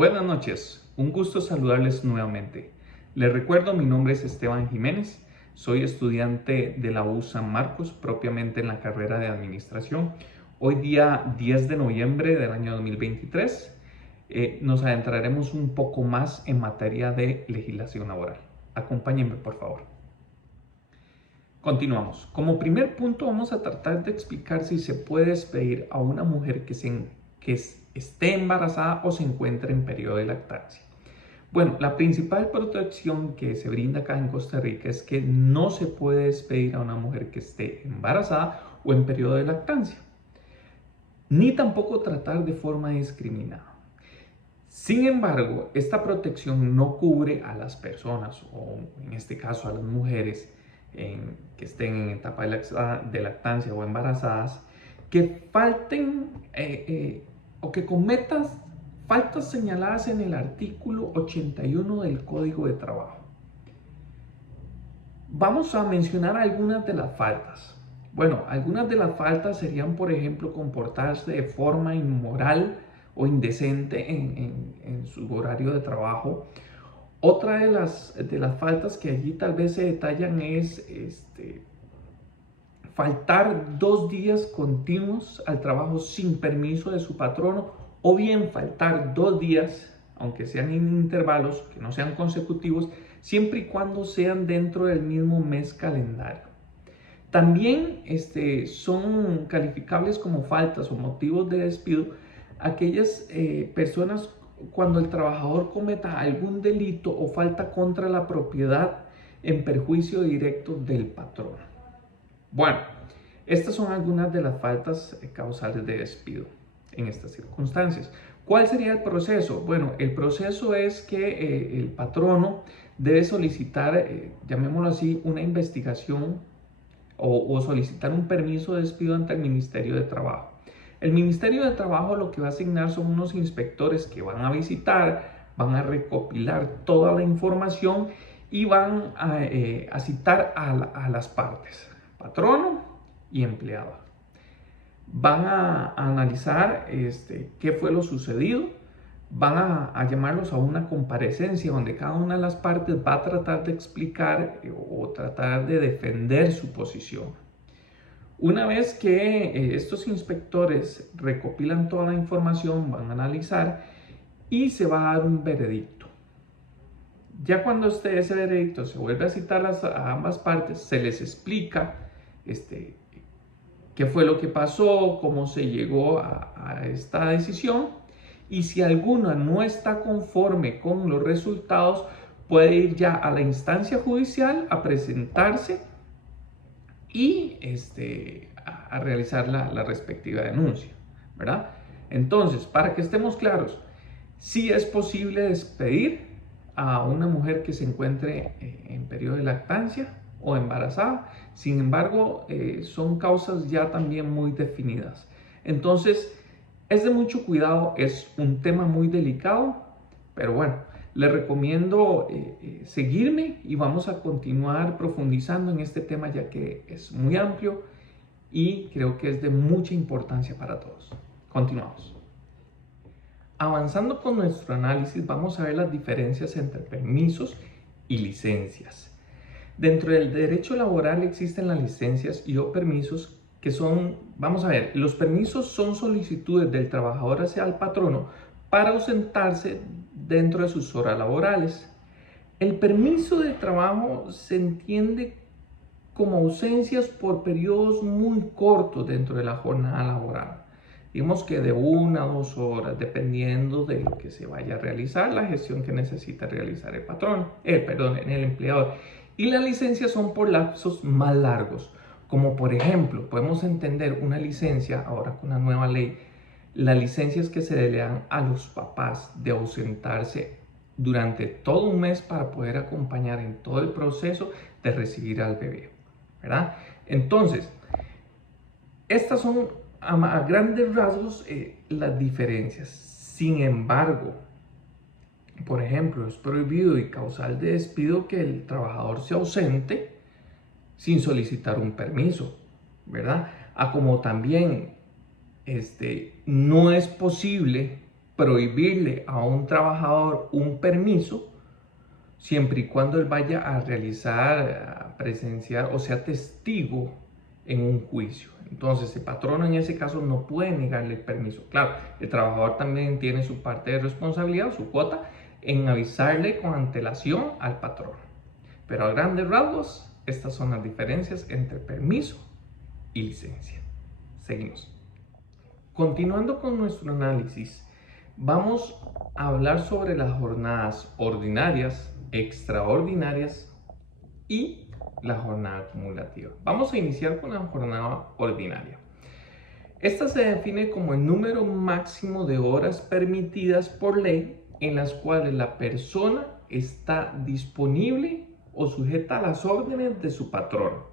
Buenas noches, un gusto saludarles nuevamente. Les recuerdo, mi nombre es Esteban Jiménez, soy estudiante de la U San Marcos, propiamente en la carrera de Administración. Hoy día 10 de noviembre del año 2023 nos adentraremos un poco más en materia de legislación laboral. Acompáñenme, por favor. Continuamos. Como primer punto vamos a tratar de explicar si se puede despedir a una mujer que esté embarazada o se encuentre en periodo de lactancia. Bueno, la principal protección que se brinda acá en Costa Rica es que no se puede despedir a una mujer que esté embarazada o en periodo de lactancia, ni tampoco tratar de forma discriminada. Sin embargo, esta protección no cubre a las personas, o en este caso a las mujeres que estén en etapa de lactancia o embarazadas, que falten o que cometan faltas señaladas en el artículo 81 del Código de Trabajo. Vamos a mencionar algunas de las faltas. Bueno, algunas de las faltas serían, por ejemplo, comportarse de forma inmoral o indecente en su horario de trabajo. Otra de las faltas que allí tal vez se detallan es faltar 2 días continuos al trabajo sin permiso de su patrono, o bien faltar 2 días, aunque sean en intervalos, que no sean consecutivos, siempre y cuando sean dentro del mismo mes calendario. También son calificables como faltas o motivos de despido aquellas personas cuando el trabajador cometa algún delito o falta contra la propiedad en perjuicio directo del patrón. Bueno, estas son algunas de las faltas causales de despido en estas circunstancias. ¿Cuál sería el proceso? Bueno, el proceso es que el patrono debe solicitar, llamémoslo así, una investigación o solicitar un permiso de despido ante el Ministerio de Trabajo. El Ministerio de Trabajo lo que va a asignar son unos inspectores que van a visitar, van a recopilar toda la información y van a citar a las partes, patrono y empleado. Van a analizar qué fue lo sucedido, van a llamarlos a una comparecencia donde cada una de las partes va a tratar de explicar o tratar de defender su posición. Una vez que estos inspectores recopilan toda la información, van a analizar y se va a dar un veredicto. Ya cuando ese veredicto se vuelve a citar a ambas partes, se les explica qué fue lo que pasó, cómo se llegó a esta decisión, y si alguna no está conforme con los resultados, puede ir ya a la instancia judicial a presentarse y a realizar la respectiva denuncia, ¿verdad? Entonces, para que estemos claros, sí es posible despedir a una mujer que se encuentre en periodo de lactancia o embarazada. Sin embargo, son causas ya también muy definidas. Entonces, es de mucho cuidado, es un tema muy delicado, pero bueno, les recomiendo seguirme y vamos a continuar profundizando en este tema, ya que es muy amplio y creo que es de mucha importancia para todos. Continuamos. Avanzando con nuestro análisis, vamos a ver las diferencias entre permisos y licencias. Dentro del derecho laboral existen las licencias y o permisos que son, vamos a ver, los permisos son solicitudes del trabajador hacia el patrono para ausentarse dentro de sus horas laborales. El permiso de trabajo se entiende como ausencias por periodos muy cortos dentro de la jornada laboral. Digamos que de 1 a 2 horas, dependiendo de lo que se vaya a realizar, la gestión que necesita realizar el el empleador. Y las licencias son por lapsos más largos, como por ejemplo, podemos entender una licencia, ahora con la nueva ley, las licencias que se le dan a los papás de ausentarse durante todo un mes para poder acompañar en todo el proceso de recibir al bebé, ¿verdad? Entonces, estas son a grandes rasgos las diferencias. Sin embargo, por ejemplo, es prohibido y causal de despido que el trabajador se ausente sin solicitar un permiso, ¿verdad? Como también no es posible prohibirle a un trabajador un permiso siempre y cuando él vaya a realizar, a presenciar o sea testigo en un juicio. Entonces el patrono en ese caso no puede negarle el permiso. Claro, el trabajador también tiene su parte de responsabilidad, su cuota, en avisarle con antelación al patrón. Pero a grandes rasgos, estas son las diferencias entre permiso y licencia. Seguimos. Continuando con nuestro análisis, vamos a hablar sobre las jornadas ordinarias, extraordinarias y la jornada acumulativa. Vamos a iniciar con la jornada ordinaria. Esta se define como el número máximo de horas permitidas por ley en las cuales la persona está disponible o sujeta a las órdenes de su patrón.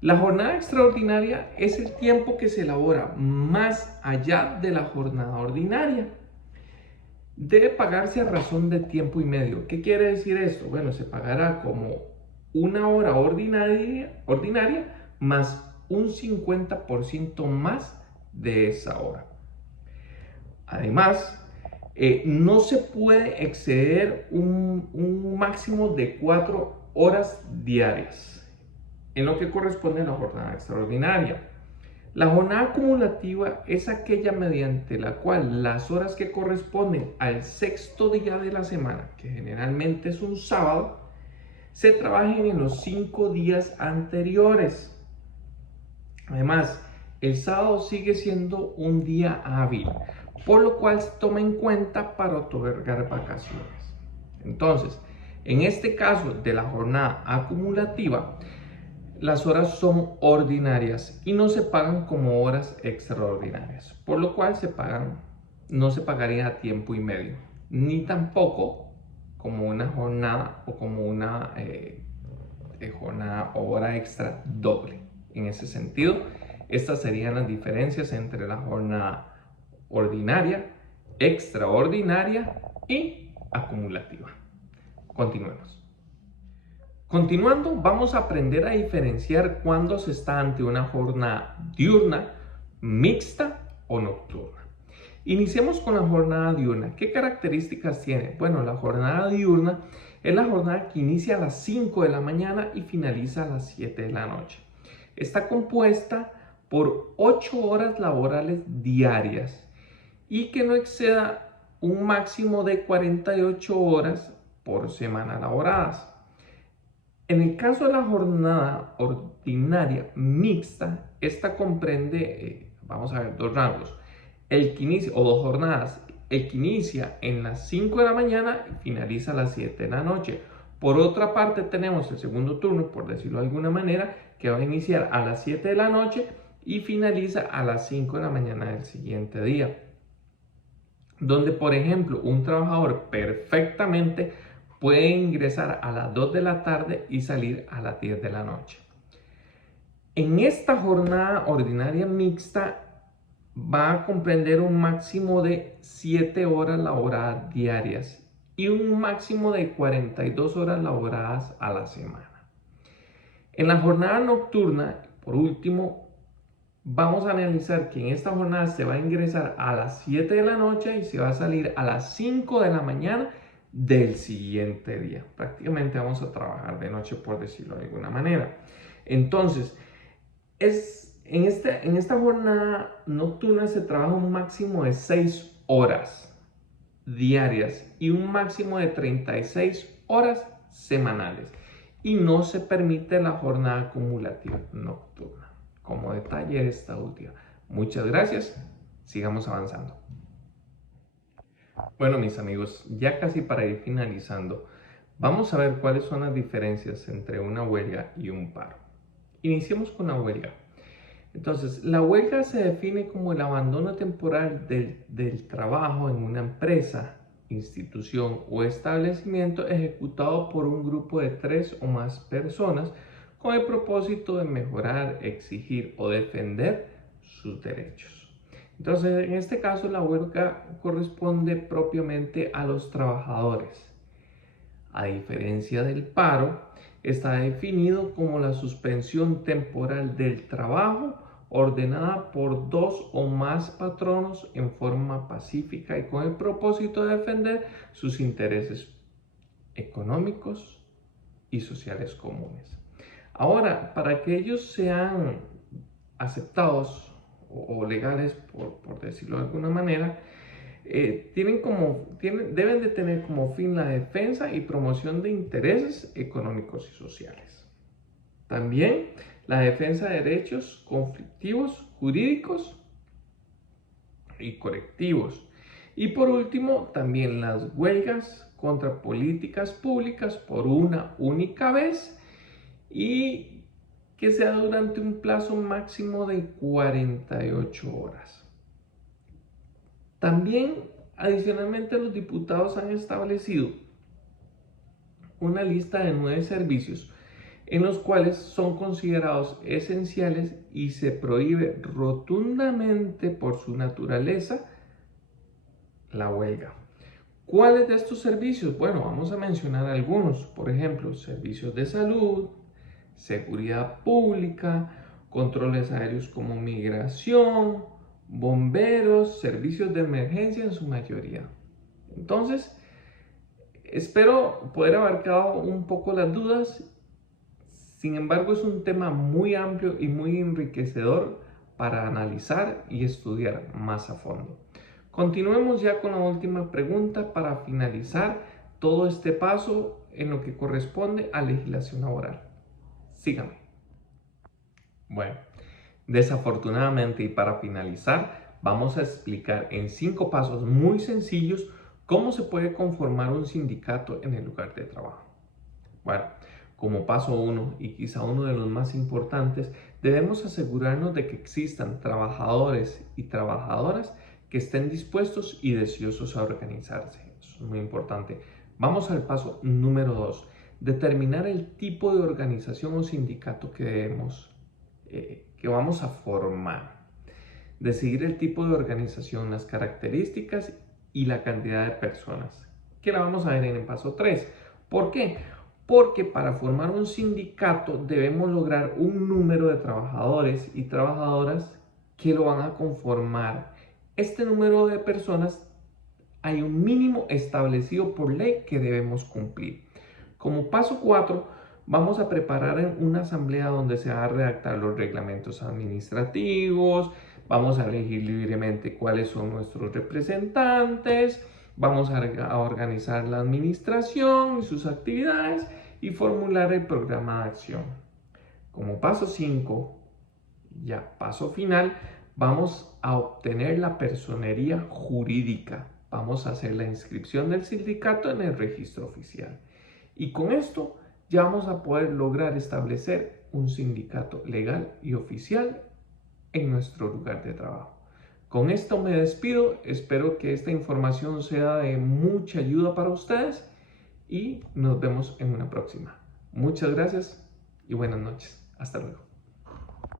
La jornada extraordinaria es el tiempo que se elabora más allá de la jornada ordinaria. Debe pagarse a razón de tiempo y medio. ¿Qué quiere decir esto? Bueno, se pagará como una hora ordinaria más un 50% más de esa hora. Además, no se puede exceder un máximo de 4 horas diarias en lo que corresponde a la jornada extraordinaria. La jornada acumulativa es aquella mediante la cual las horas que corresponden al sexto día de la semana, que generalmente es un sábado, se trabajen en los 5 días anteriores. Además, el sábado sigue siendo un día hábil, por lo cual se toma en cuenta para otorgar vacaciones. Entonces, en este caso de la jornada acumulativa, las horas son ordinarias y no se pagan como horas extraordinarias, por lo cual no se pagaría a tiempo y medio, ni tampoco como una jornada o como una jornada o hora extra doble. En ese sentido, estas serían las diferencias entre la jornada ordinaria, extraordinaria y acumulativa. Continuemos. Continuando, vamos a aprender a diferenciar cuándo se está ante una jornada diurna, mixta o nocturna. Iniciemos con la jornada diurna. ¿Qué características tiene? Bueno, la jornada diurna es la jornada que inicia a las 5 de la mañana y finaliza a las 7 de la noche. Está compuesta por 8 horas laborales diarias y que no exceda un máximo de 48 horas por semana laboradas. En el caso de la jornada ordinaria mixta, esta comprende, vamos a ver, dos rangos, el que inicia, o dos jornadas, el que inicia en las 5 de la mañana y finaliza a las 7 de la noche. Por otra parte tenemos el segundo turno, por decirlo de alguna manera, que va a iniciar a las 7 de la noche y finaliza a las 5 de la mañana del siguiente día. Donde, por ejemplo, un trabajador perfectamente puede ingresar a las 2 de la tarde y salir a las 10 de la noche. En esta jornada ordinaria mixta va a comprender un máximo de 7 horas laboradas diarias y un máximo de 42 horas laboradas a la semana. En la jornada nocturna, por último, vamos a analizar que en esta jornada se va a ingresar a las 7 de la noche y se va a salir a las 5 de la mañana del siguiente día. Prácticamente vamos a trabajar de noche, por decirlo de alguna manera. Entonces, en esta jornada nocturna se trabaja un máximo de 6 horas diarias y un máximo de 36 horas semanales. Y no se permite la jornada acumulativa nocturna. Como detalle esta última. Muchas gracias. Sigamos avanzando. Bueno, mis amigos, ya casi para ir finalizando, vamos a ver cuáles son las diferencias entre una huelga y un paro. Iniciemos con la huelga. Entonces, la huelga se define como el abandono temporal del trabajo en una empresa, institución o establecimiento ejecutado por un grupo de 3 o más personas con el propósito de mejorar, exigir o defender sus derechos. Entonces, en este caso, la huelga corresponde propiamente a los trabajadores. A diferencia del paro, está definido como la suspensión temporal del trabajo ordenada por 2 o más patronos en forma pacífica y con el propósito de defender sus intereses económicos y sociales comunes. Ahora, para que ellos sean aceptados o legales, por decirlo de alguna manera, deben de tener como fin la defensa y promoción de intereses económicos y sociales. También la defensa de derechos conflictivos, jurídicos y colectivos. Y por último, también las huelgas contra políticas públicas por una única vez y que sea durante un plazo máximo de 48 horas. También, adicionalmente, los diputados han establecido una lista de 9 servicios en los cuales son considerados esenciales y se prohíbe rotundamente por su naturaleza la huelga. ¿Cuáles de estos servicios? Bueno, vamos a mencionar algunos. Por ejemplo, servicios de salud, seguridad pública, controles aéreos como migración, bomberos, servicios de emergencia en su mayoría. Entonces, espero poder abarcar un poco las dudas. Sin embargo, es un tema muy amplio y muy enriquecedor para analizar y estudiar más a fondo. Continuemos ya con la última pregunta para finalizar todo este paso en lo que corresponde a legislación laboral. Síganme. Bueno, desafortunadamente y para finalizar, vamos a explicar en 5 pasos muy sencillos cómo se puede conformar un sindicato en el lugar de trabajo. Bueno, como paso 1 y quizá uno de los más importantes, debemos asegurarnos de que existan trabajadores y trabajadoras que estén dispuestos y deseosos a organizarse. Eso es muy importante. Vamos al paso número 2. Determinar el tipo de organización o sindicato que vamos a formar. Decidir el tipo de organización, las características y la cantidad de personas, que la vamos a ver en el paso 3. ¿Por qué? Porque para formar un sindicato debemos lograr un número de trabajadores y trabajadoras que lo van a conformar. Este número de personas hay un mínimo establecido por ley que debemos cumplir. Como paso 4, vamos a preparar una asamblea donde se va a redactar los reglamentos administrativos, vamos a elegir libremente cuáles son nuestros representantes, vamos a organizar la administración y sus actividades y formular el programa de acción. Como paso 5, ya paso final, vamos a obtener la personería jurídica. Vamos a hacer la inscripción del sindicato en el registro oficial. Y con esto ya vamos a poder lograr establecer un sindicato legal y oficial en nuestro lugar de trabajo. Con esto me despido, espero que esta información sea de mucha ayuda para ustedes y nos vemos en una próxima. Muchas gracias y buenas noches. Hasta luego.